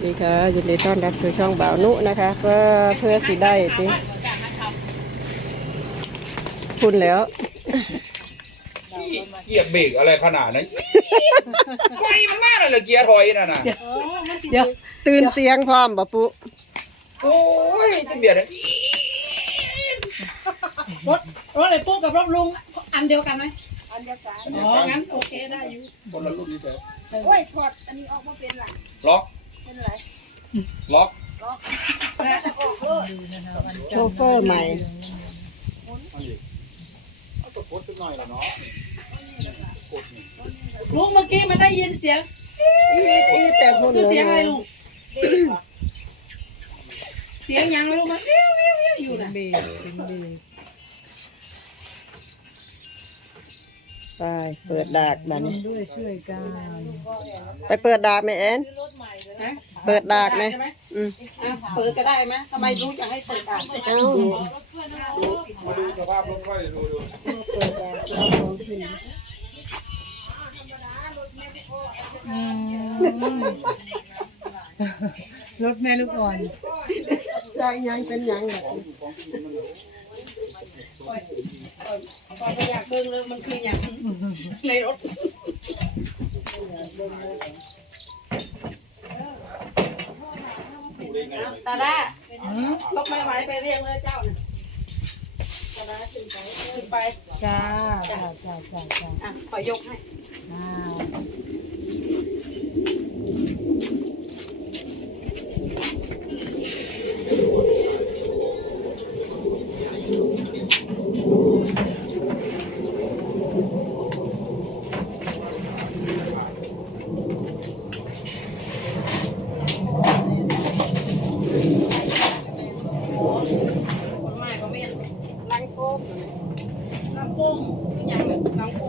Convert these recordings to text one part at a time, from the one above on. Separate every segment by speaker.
Speaker 1: ดีค่ะยินดีต้อนรับสู่ช่องบ่าวนุนะคะเพื่อสิได้ติคุณแล้ว
Speaker 2: เกียร์เบรกอะไรขนาดนั้นไฟมันมากเลยเกียร์ถอยน่ะนะ
Speaker 1: เดี๋ยวตื่นเสียงพร้อมบ่ปุ๊
Speaker 2: โอ้ยจะเบียดเลย
Speaker 3: รถเลยปุ๊กกับรถลุงอันเดียวกันไหม
Speaker 4: อันเดียวกัน
Speaker 3: อ๋องั้นโอเคได้อยู่
Speaker 2: คนละรุ่นนี่เถอะ
Speaker 4: โอ้ยถอดอันนี้ออกมาเป็นหลัง
Speaker 2: ล็อก
Speaker 4: เป็นไร
Speaker 2: ล็อก
Speaker 4: แล้วจะออกเลย
Speaker 1: โชเฟอร์ใหม่
Speaker 2: เอาตัวโคตรขึ้นหน่อยละเนาะ
Speaker 3: ลุงเมื่อกี้มันได้ยินเสียง
Speaker 1: อีแต่คน
Speaker 3: คือ
Speaker 1: เลย
Speaker 3: เสียงอะไรลุงเสียงยังลุงมันเสี้ยวเสี้ยวเสี้ยวอยู่นะ
Speaker 1: ไปเปิดดากบัดนี้
Speaker 5: ด้วยช่วยกัน
Speaker 1: ไปเปิดดากไหมแอน
Speaker 3: ฮะ
Speaker 1: เปิดดากไหม
Speaker 3: ใช่ไหม
Speaker 1: อืม
Speaker 3: อ่ะเปิดก็ได้ไหมทำไมรู้อยากให้เปิดอ่ะ
Speaker 1: เอ้า
Speaker 2: มาดูสภาพรถไฟดู
Speaker 1: เปิดดากเอาของขึ้น
Speaker 5: รถแม่ลูกอ่อน
Speaker 1: ดากยังเป็นยังแบบ
Speaker 3: ตอนอยากเบิ่งเลยมันคืออย่างในรถตาด้าลกไม่ไหวไปเรียกเลยเจ้าเนี่ยตาด้าขึ้นไป
Speaker 5: จ้าจ้าจ้าจ้าจ้า
Speaker 3: อ่ะขอยกให้
Speaker 5: อ้าว
Speaker 3: ไม่ก็ไม่ลังโก้ลังโก้อย่างแบบลังโก้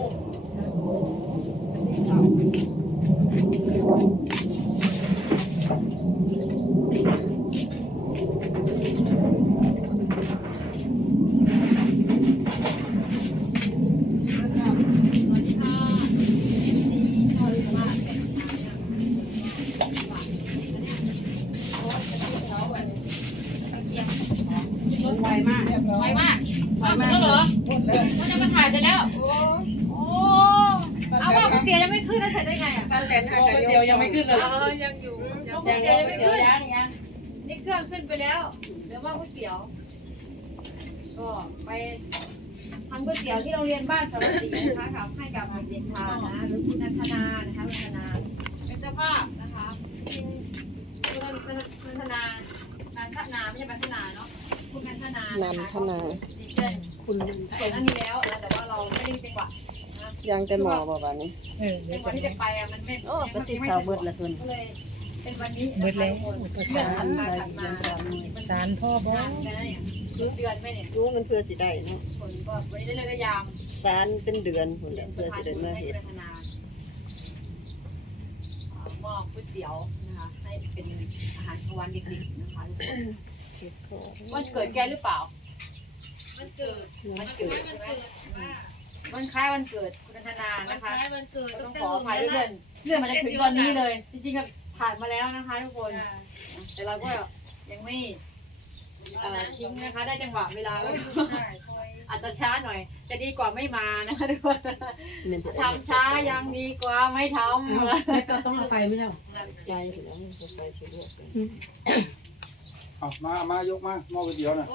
Speaker 3: ไวมากไวมากไวมากเหรอมันจะมาถ่ายเสร็จแล้วโอ้เอาว่าก๋วยเตี๋ยวยังไม่ขึ้นแล้วเสร็จได้ไงอ่ะก๋วยเตี๋ยวยังไม่ขึ้นเลยยังอยู่ยังไม่ขึ้นยังนี่เครื่องขึ้นไปแล้วเดี๋ยวว่าก๋วยเตี๋ยวก็ไปทำก๋วยเตี๋ยวที่โรงเรียนบ้านสารสีนะคะกับให้กับเด็กๆทานนะหรือคุณนันทนานะคะนันทนาเป็นเจ้าภาพนะคะกินคุณนันทนานันทนาไม่ใช่นันทนาเนาะคุณนันทนา
Speaker 1: นันทนา
Speaker 3: คุณส่งอันนี้แล้วแต่ว่าเราไม่ได้มีจังหวะ
Speaker 1: ยังแต่หมอบอกว่านี้
Speaker 3: จังหวะที่จะไปอ่ะมันไม่
Speaker 1: โอ้ปฏิเสธเบิดละคน
Speaker 3: ก็เลยเป็นวันนี้
Speaker 5: เบิดแล้ว
Speaker 3: เลื่อนถัดมา
Speaker 5: สารพ่อบ้าน
Speaker 3: เดือนไม่เนี่ย
Speaker 1: รู้มันเพื่อสิได้เนาะ
Speaker 3: คนก็วันนี้ได้เลยยาม
Speaker 1: สารเป็นเดือนพุ่นแหละเพื่อสิได้มาเฮ็ด
Speaker 3: มอบก๋วยเตี๋ยวนะคะให้เป็นอาหารกลางวันเด็กๆนะคะวันเกิดแกหรือเปล่าวันเกิดวันเกิดใช่ไหมวันคล้ายวันเกิดคุณนันทนานะคะต้องขออภัยด้วยเรื่องมันจะถึงตอนนี้เลย จริงๆก็ผ่านมาแล้วนะคะทุกคนแต่เราก็ยังไม่ทิ้งนะคะได้จังหวะเวลาแล้วอาจจะช้าหน่อยจะดีกว่าไม่มานะคะทุกคนทำช้ายังดีกว่าไม่ทำ
Speaker 5: แล้วก็ต้องเอาไปไม่ได้
Speaker 1: ใจถึงแล้วจะไปสิลูก
Speaker 2: เอามายกมาหม้อก๋วยเตี๋ยวน่ะ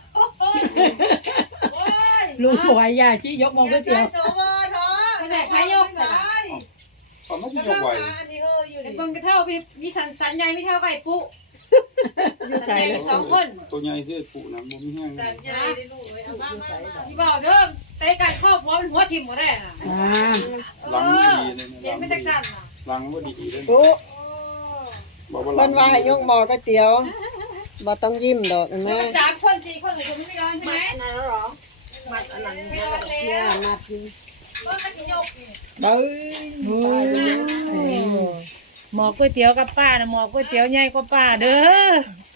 Speaker 5: ลุงหัวยาชี้ยกมองก็เสียว
Speaker 4: โซเวอร์ท้อ
Speaker 3: ไม่ใช่ใครยกใส่
Speaker 2: เอาไม่ที่ยกไหว
Speaker 4: อันนี้อยู่
Speaker 3: ไอ้เบิ้งกระเท่ามีสันใหญ่ไม่เท่ากับไอ้ปุ๊
Speaker 1: อยู่ใส่เลย
Speaker 3: สองคน
Speaker 2: ตัวใหญ่ที่ปุนะบ่มีแห้ง
Speaker 4: ใหญ่ได้ลูกเลยเอามา
Speaker 3: ที่บอกเดิมเตะกันครอบหัวเป็นหัวทิ่มหัวได้น่ะ
Speaker 2: หลังบ่ดีเลย
Speaker 3: เห็นไม่จักจันน่ะ
Speaker 2: หลังบ่ดีเลย
Speaker 1: ปุ๊
Speaker 2: บอกว่าหลั
Speaker 1: เพิ่
Speaker 2: ง
Speaker 1: นว่าให้ยกหม้อก๋วยเตี๋ยวบ่ต้องยิ้มดอกเห็นไหม
Speaker 3: 3 คน 4 คนหรือคนไม่ร้อนใช่ไหม
Speaker 1: นั่นเหรอมัดอันนั้นเที่ยมัดอยู่
Speaker 3: ก็จะยก
Speaker 1: เบ้ย
Speaker 5: หมอก๋วยเตี๋ยวกับป้านะหมอก๋วยเตี๋ยวใหญ่กว่าป้าเด้อ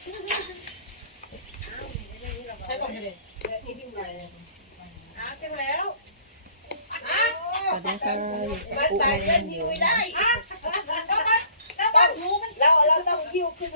Speaker 4: แล้ว
Speaker 1: สวัสดีค่ะ
Speaker 4: มันไปเล่นอยู่ไม่ได้
Speaker 3: แล้วหนูมัน
Speaker 4: เราต้องหิ้วขึ้น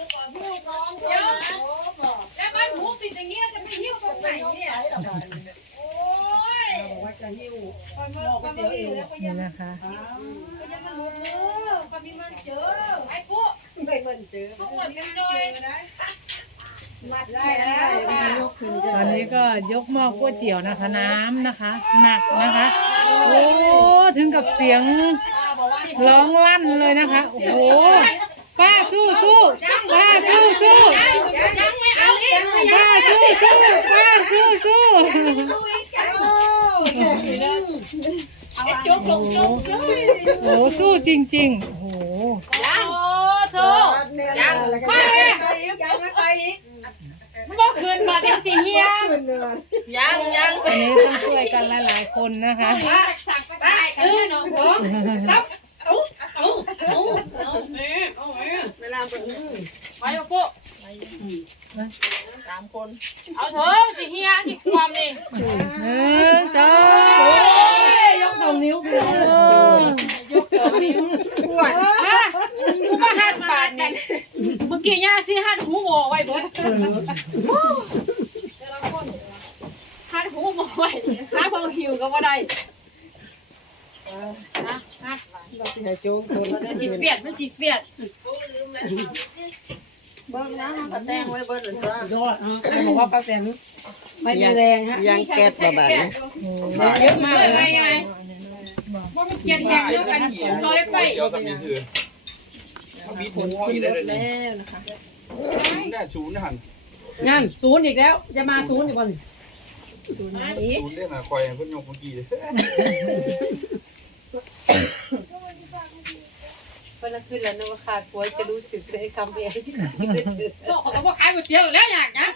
Speaker 4: มีมันเจอ
Speaker 3: ไอ้ปุ๊
Speaker 4: ไม่มันเจอ
Speaker 3: พวกหมดกันเลย
Speaker 4: มัดได้แล้ว
Speaker 5: ตอนนี้ก็ยกหม้อก๋วยเตี๋ยวนะคะ น้ำนะคะ หนักนะคะ โอ้ถึงกับเสียงร้องลั่นเลยนะคะ โอ้โหป้าสู้สู้ป้าสู้สู้
Speaker 4: ยังไม่เอาอีก
Speaker 5: ป้าสู้สู้ป้าสู้สู้
Speaker 4: เอาจกลงจกเลย
Speaker 5: โอ้สู้จริงๆ โอ้โห
Speaker 3: โอ้เธอ
Speaker 4: ยังไม่ไปอีกยังไม่ไปอีก
Speaker 3: มันก็คืนมาเต็มสีเฮีย
Speaker 4: ยังยัง
Speaker 5: อันนี้ต้องช่วยกันหลายๆคนนะคะ
Speaker 3: สั่งไปได้กันแน่นอน
Speaker 4: เวลาเปิด
Speaker 3: ไปปุ๊
Speaker 4: 3 คน
Speaker 3: เอาเถอะสีเฮียที่ความนี่
Speaker 5: จ้าย
Speaker 4: ก2 นิ้ว
Speaker 5: ยก2 นิ้ว
Speaker 3: กูมาหัดปาดนี่เมื่อกี้ย่าสิหัดหูงอไว้เบิดหัดหูงอไว้หัดพอหิวก็บ่ได้นะหัด
Speaker 1: ให้โจ๊กคน
Speaker 3: สีเฟียดมันสีเฟียด
Speaker 4: เบิ้งนะมันแตงไว้เบิ้งหรือเปล่าย
Speaker 5: อดใครบอกว่าป้าแตนไม่มีแรงฮะ
Speaker 1: ยังแก๊สบ่บาดนะ
Speaker 3: เยอะมากเลยไงว่ามันเกียนแดงเยอะกันร้อยไป
Speaker 2: เดียวสามีคือถ้ามีถุงห้องอีกได้เลยนี่
Speaker 4: แล้วนะคะ
Speaker 2: แน่ศูนย์หัน
Speaker 5: งั้น0อีกแล้ว จะมา0อีกวัน
Speaker 2: ศูนย์เรื่องอะคอยเพิ่นยกเมื่อกี้เลย
Speaker 5: วันนั้นขึ้นแล้วนึกว่าขาดป่วยจะรู้สึกเลยคำเอง
Speaker 3: โลกเขาบอกขายก๋วยเตี๋ยวแล้วอย่างนั้น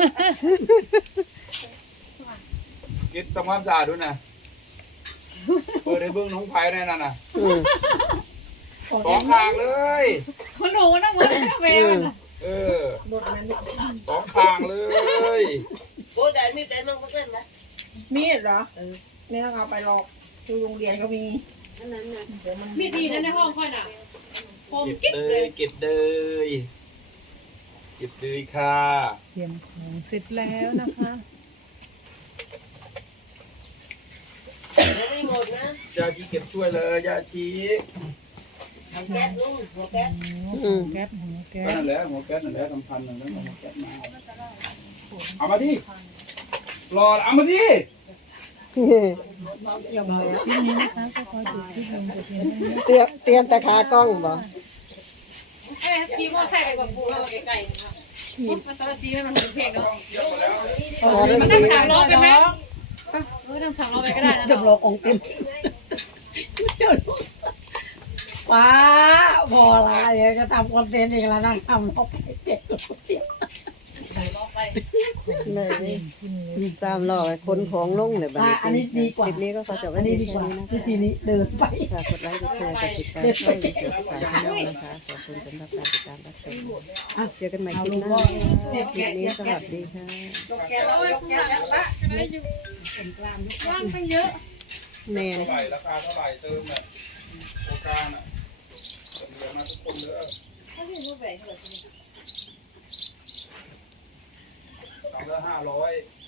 Speaker 2: คิดทำความสะอาดด้วยนะเปิดให้เบื้องน้องไผ่ได้นั่นน่ะสองทางเลย
Speaker 3: คนหนูนั่งเหมือนเวล
Speaker 2: เออ
Speaker 4: หมดนั้น
Speaker 2: สองทางเลย
Speaker 4: โอ้แต่มีเป็นมั้งก็เป็นไหมมีดเหรอไม่ต้องเอาไปหรอกที่โรงเรียนก็มีอันนั้นน่ะเดี๋ยวมัน
Speaker 3: มีดีนะในห้องค่อยน่ะผม
Speaker 2: เก็บ
Speaker 3: กิ๊บ
Speaker 2: เล
Speaker 3: เลย ย
Speaker 2: เก็บเลยเก็บเลยค่ะ
Speaker 5: เตรียมของเสร็จแล้วนะคะ
Speaker 4: ไม่หมดนะ
Speaker 2: ยาชีเก็บช่วยเลยยาชี
Speaker 4: แก๊สลุงหัวแก๊ส
Speaker 5: แก๊สหัวแก๊
Speaker 2: ก็
Speaker 5: ส
Speaker 2: นั่นแหละหัวแก๊สนั่นแหละสำคัญนั่นแหละหัวแก๊สมาเอามาดิรอเอามาดิ
Speaker 5: ที่นี้นะคะก็ขอจุดที่ลงจะเพียงเท่านี้
Speaker 1: เตรียมแต่ขากล้องบ่
Speaker 3: เอ้ยทีมอใส่ไปแบบปูเราไกลๆนะครับมันตะซีมันเพลงเนาะ
Speaker 2: เยอะหมดแล้ว
Speaker 3: มันนั่งสามล้อไปไหมนั่งสามล้อไปก็ได้นะ
Speaker 5: จบโลกองเต็มว้าพอละเดี๋ยวจะทำคอนเทนต์อีกแล้วนั่งทำลบไปเจ็บเจ็บ
Speaker 1: เลย3ล้อคนของลงเลยบัดนี้
Speaker 5: อันนี้ดีกว่า
Speaker 1: คลิปนี้ก็ขอจบไว้
Speaker 5: อันนี้ดี
Speaker 1: แค่
Speaker 5: กว่า
Speaker 1: นี้นะ
Speaker 5: วิ
Speaker 1: คะ
Speaker 5: ธีนี้เดินไป
Speaker 1: ฝากกดไลค์กดแชร์กดติดตามช่องเกี่ยวกับสายช่องนะคะ ขอบคุณสำหรับการติดตามรับชมเจอกันใหม่คลิปหน้าคลิปนี้สวัสดีค่ะ
Speaker 3: ว่างเป็นเยอะ
Speaker 1: แมน
Speaker 2: เท่าไหร่ราคาเท่าไหร่เติมแบบโครงการอ่ะเรียนมาทุกคนเลย300 500